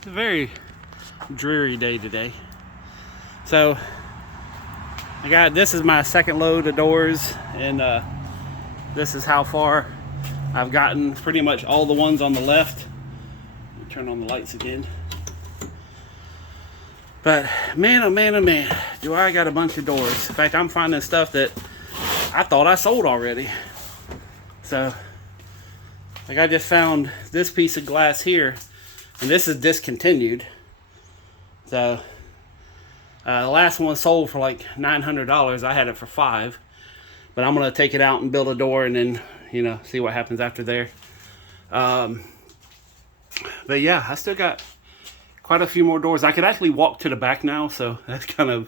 It's a very dreary day today. So this is my second load of doors, and this is how far I've gotten. Pretty much all the ones on the left. Let me turn on the lights again. But man, oh man, oh man, do I got a bunch of doors. In fact, I'm finding stuff that I thought I sold already. So, like, I just found this piece of glass here, and this is discontinued. So, the last one sold for like $900. I had it for $5. But I'm going to take it out and build a door and then, see what happens after there. But yeah, I still got quite a few more doors. I could actually walk to the back now, so that's I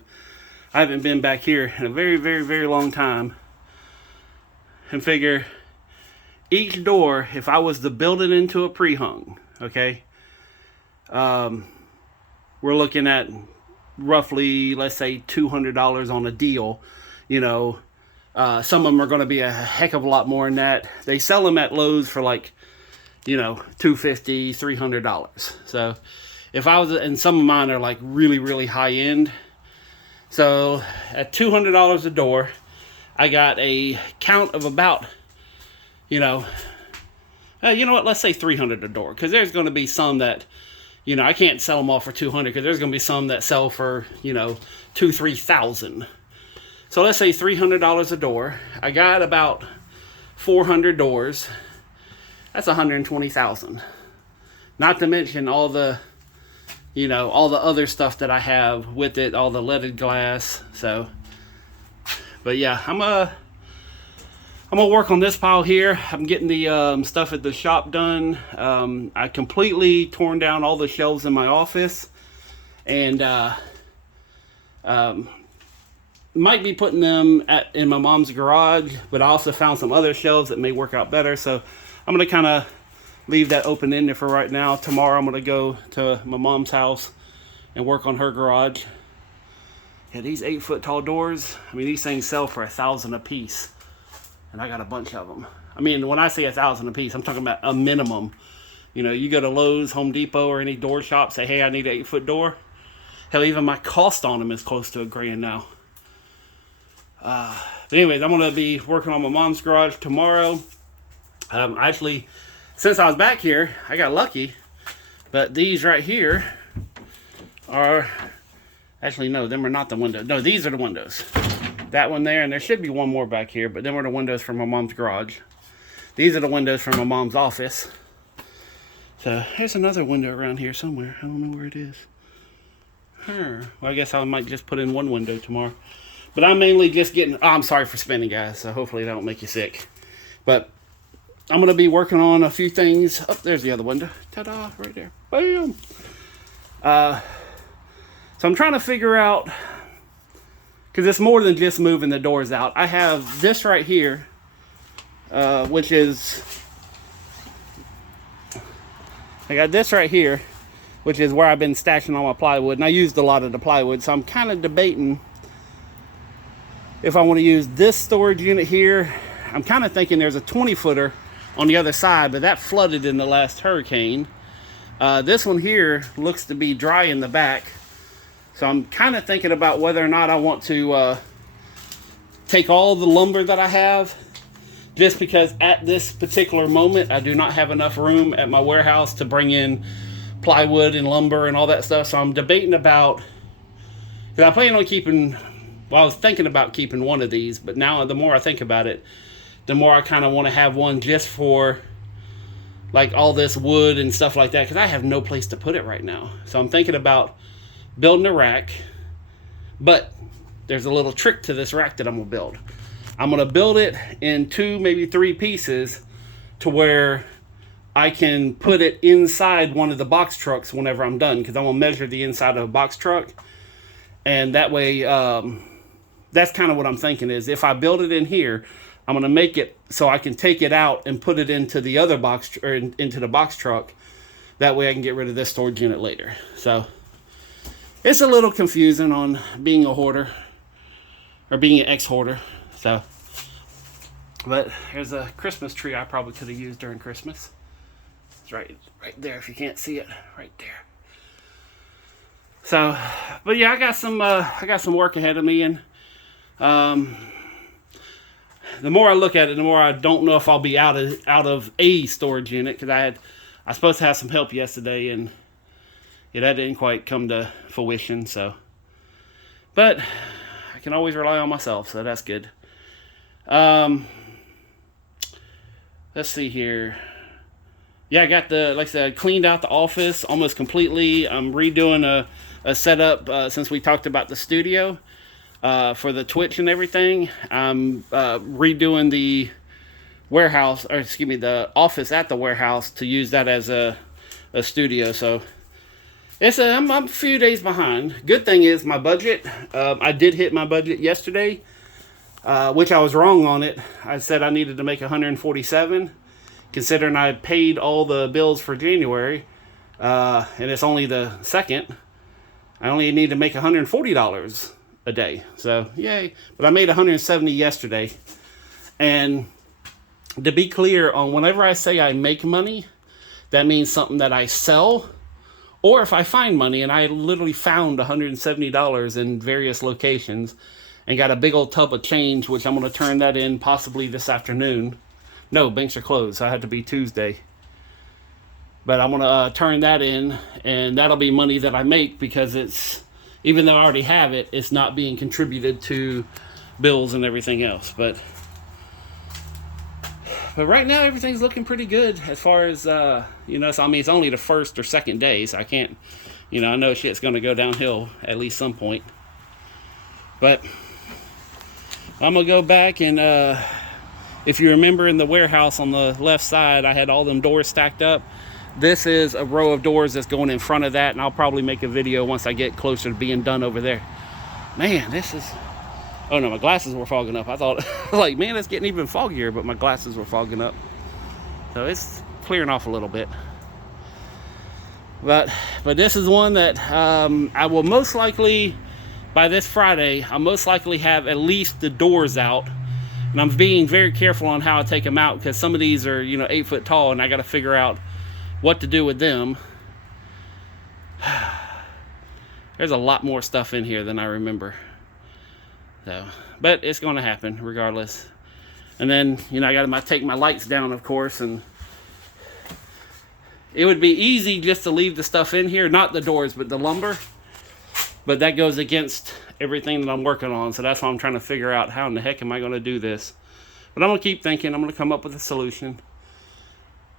haven't been back here in a very, very, very long time. And figure each door, if I was to build it into a pre-hung, okay, we're looking at roughly, let's say, $200 on a deal. Some of them are going to be a heck of a lot more than that. They sell them at Lowe's for like, $250, $300. So if I was, and some of mine are like really, really high end. So at $200 a door, I got a count of about, let's say $300 a door. Because there's going to be some that, I can't sell them all for $200 because there's going to be some that sell for, $2,000, $3,000. So let's say $300 a door. I got about 400 doors. That's $120,000. Not to mention all the, all the other stuff that I have with it, all the leaded glass. So, but yeah, I'm gonna work on this pile here. I'm getting the stuff at the shop done. I completely torn down all the shelves in my office, and might be putting them in my mom's garage. But I also found some other shelves that may work out better. So I'm gonna kind of leave that open-ended for right now. Tomorrow I'm gonna go to my mom's house and work on her garage. Yeah, these 8-foot tall doors, these things sell for $1,000 a piece. And I got a bunch of them. When I say $1,000 a piece, I'm talking about a minimum. You go to Lowe's, Home Depot, or any door shop, say, hey, I need an 8-foot door. Hell, even my cost on them is close to $1,000 now. But anyways, I'm going to be working on my mom's garage tomorrow. Actually, since I was back here, I got lucky. But these right here are... Actually, no, them are not the windows. No, these are the windows. That one there, and there should be one more back here, but them are the windows from my mom's garage. These are the windows from my mom's office. So, there's another window around here somewhere. I don't know where it is. Well, I guess I might just put in one window tomorrow. But I'm mainly just getting... Oh, I'm sorry for spinning, guys, so hopefully that don't make you sick. But I'm going to be working on a few things. Oh, there's the other window. Ta-da, right there. Bam! So I'm trying to figure out... Because it's more than just moving the doors out. I have this right here, which is... I got this right here, which is where I've been stashing all my plywood. And I used a lot of the plywood, so I'm kind of debating if I want to use this storage unit here. I'm kind of thinking there's a 20-footer on the other side, but that flooded in the last hurricane. This one here looks to be dry in the back. So I'm kind of thinking about whether or not I want to take all the lumber that I have, just because at this particular moment I do not have enough room at my warehouse to bring in plywood and lumber and all that stuff. So I'm debating about, because I plan on keeping, well, I was thinking about keeping one of these, but now the more I think about it, the more I kind of want to have one just for like all this wood and stuff like that, because I have no place to put it right now. So I'm thinking about building a rack, but there's a little trick to this rack that I'm gonna build. I'm gonna build it in 2, maybe 3 pieces to where I can put it inside one of the box trucks whenever I'm done, because I'm gonna measure the inside of a box truck, and that way that's kind of what I'm thinking is if I build it in here, I'm gonna make it so I can take it out and put it into the other box, or into the box truck. That way I can get rid of this storage unit later. So it's a little confusing on being a hoarder, or being an ex-hoarder. So, but here's a Christmas tree I probably could have used during Christmas. It's right there if you can't see it, right there. So, but yeah, I got some work ahead of me, and the more I look at it, the more I don't know if I'll be out of a storage unit, because I was supposed to have some help yesterday, and yeah, that didn't quite come to fruition. So, but I can always rely on myself, so that's good. Let's see here. Yeah, I got like I said, cleaned out the office almost completely. I'm redoing a setup since we talked about the studio for the Twitch and everything. I'm redoing the warehouse, or excuse me, the office at the warehouse to use that as a studio. So I'm a few days behind. Good thing is my budget. I did hit my budget yesterday, which I was wrong on it. I said I needed to make 147, considering I paid all the bills for January, and it's only the 2nd. I only need to make $140 a day. So yay! But I made 170 yesterday. And to be clear, on whenever I say I make money, that means something that I sell, or if I find money. And I literally found $170 in various locations, and got a big old tub of change, which I'm going to turn that in possibly this afternoon. No, banks are closed, so I had to be Tuesday. But I'm going to turn that in, and that'll be money that I make, because it's, even though I already have it, it's not being contributed to bills and everything else. But right now, everything's looking pretty good as far as, you know, so I mean, it's only the 1st or 2nd day, so I can't, you know, I know shit's going to go downhill at least some point. But I'm going to go back and, if you remember in the warehouse on the left side, I had all them doors stacked up. This is a row of doors that's going in front of that, and I'll probably make a video once I get closer to being done over there. Man, this is... Oh no, my glasses were fogging up. I thought, like, man, it's getting even foggier, but my glasses were fogging up. So it's clearing off a little bit. But this is one that I will most likely, by this Friday, I'll most likely have at least the doors out. And I'm being very careful on how I take them out, because some of these are, you know, 8 foot tall, and I got to figure out what to do with them. There's a lot more stuff in here than I remember. So, but it's going to happen regardless. And then, you know, I got to take my lights down, of course, and it would be easy just to leave the stuff in here, not the doors, but the lumber. But that goes against everything that I'm working on, so that's why I'm trying to figure out how in the heck am I going to do this. But I'm going to keep thinking. I'm going to come up with a solution.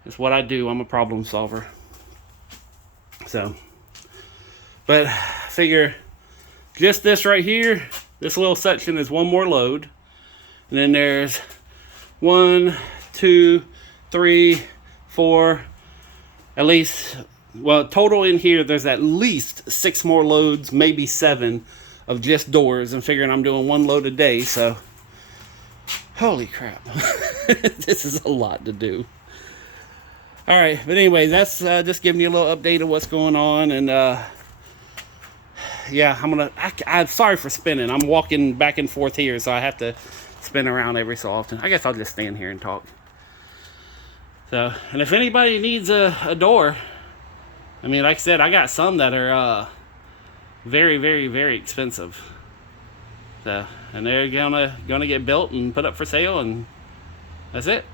It's what I do. I'm a problem solver. So, but figure just this right here, this little section is one more load. And then there's 1, 2, 3, 4, at least, well, total in here, there's at least 6 more loads, maybe 7 of just doors. And figuring I'm doing 1 load a day, so holy crap. This is a lot to do. All right, but anyway, that's just giving you a little update of what's going on. And yeah, I'm sorry for spinning. I'm walking back and forth here, so I have to spin around every so often. I guess I'll just stand here and talk. So, and if anybody needs a door, I mean, like I said, I got some that are very, very, very expensive. So, and they're gonna get built and put up for sale, and that's it.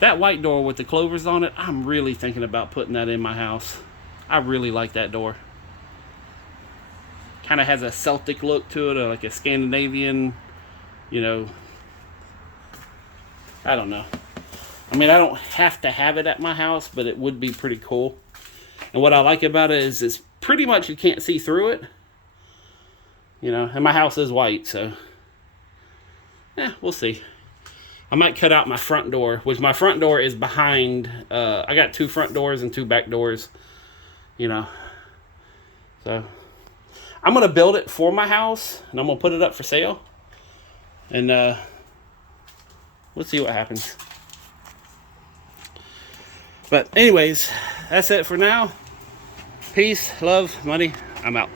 That white door with the clovers on it, I'm really thinking about putting that in my house. I really like that door. Kind of has a Celtic look to it, or like a Scandinavian, you know. I don't know. I mean, I don't have to have it at my house, but it would be pretty cool. And what I like about it is it's pretty much you can't see through it. You know, and my house is white, so yeah, we'll see. I might cut out my front door, which my front door is behind. I got 2 front doors and 2 back doors, you know. So I'm going to build it for my house, and I'm going to put it up for sale. And let's see what happens. But anyways, that's it for now. Peace, love, money. I'm out.